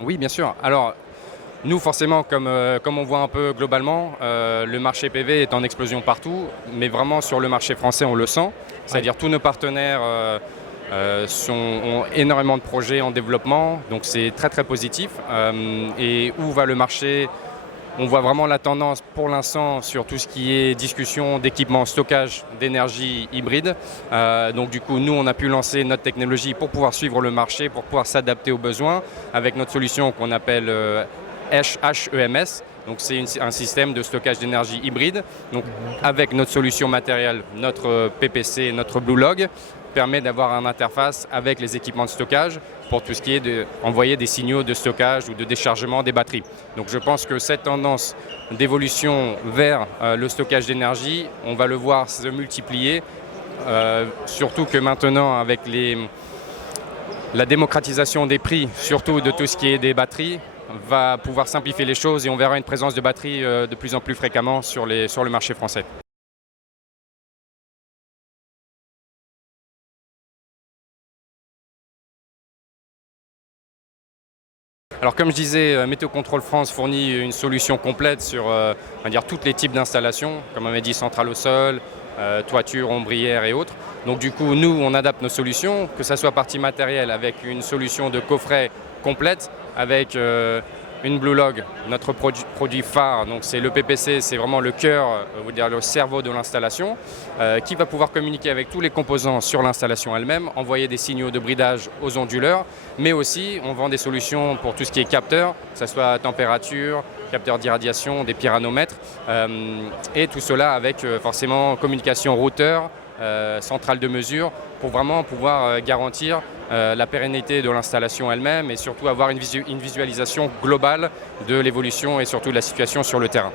Oui, bien sûr. Alors, nous, forcément, comme on voit un peu globalement, le marché PV est en explosion partout, mais vraiment sur le marché français, on le sent. C'est-à-dire tous nos partenaires ont énormément de projets en développement, donc c'est très très positif. Et où va le marché? On voit vraiment la tendance pour l'instant sur tout ce qui est discussion d'équipement stockage d'énergie hybride. Donc du coup, nous, on a pu lancer notre technologie pour pouvoir suivre le marché, pour pouvoir s'adapter aux besoins avec notre solution qu'on appelle HEMS. Donc c'est un système de stockage d'énergie hybride. Donc avec notre solution matérielle, notre PPC, notre BlueLog, permet d'avoir une interface avec les équipements de stockage pour tout ce qui est d'envoyer des signaux de stockage ou de déchargement des batteries. Donc je pense que cette tendance d'évolution vers le stockage d'énergie, on va le voir se multiplier, surtout que maintenant avec la démocratisation des prix, surtout de tout ce qui est des batteries, va pouvoir simplifier les choses et on verra une présence de batteries de plus en plus fréquemment sur le marché français. Alors comme je disais, Météo Contrôle France fournit une solution complète sur on va dire, tous les types d'installations, comme on avait dit, centrale au sol, toiture, ombrière et autres. Donc du coup, nous, on adapte nos solutions, que ce soit partie matérielle avec une solution de coffret complète, avec une BlueLog, notre produit phare, donc c'est le PPC, c'est vraiment le cœur, dire le cerveau de l'installation, qui va pouvoir communiquer avec tous les composants sur l'installation elle-même, envoyer des signaux de bridage aux onduleurs, mais aussi on vend des solutions pour tout ce qui est capteur, que ce soit température, capteur d'irradiation, des pyranomètres, et tout cela avec forcément communication routeur, centrale de mesure, pour vraiment pouvoir garantir la pérennité de l'installation elle-même et surtout avoir une visualisation globale de l'évolution et surtout de la situation sur le terrain.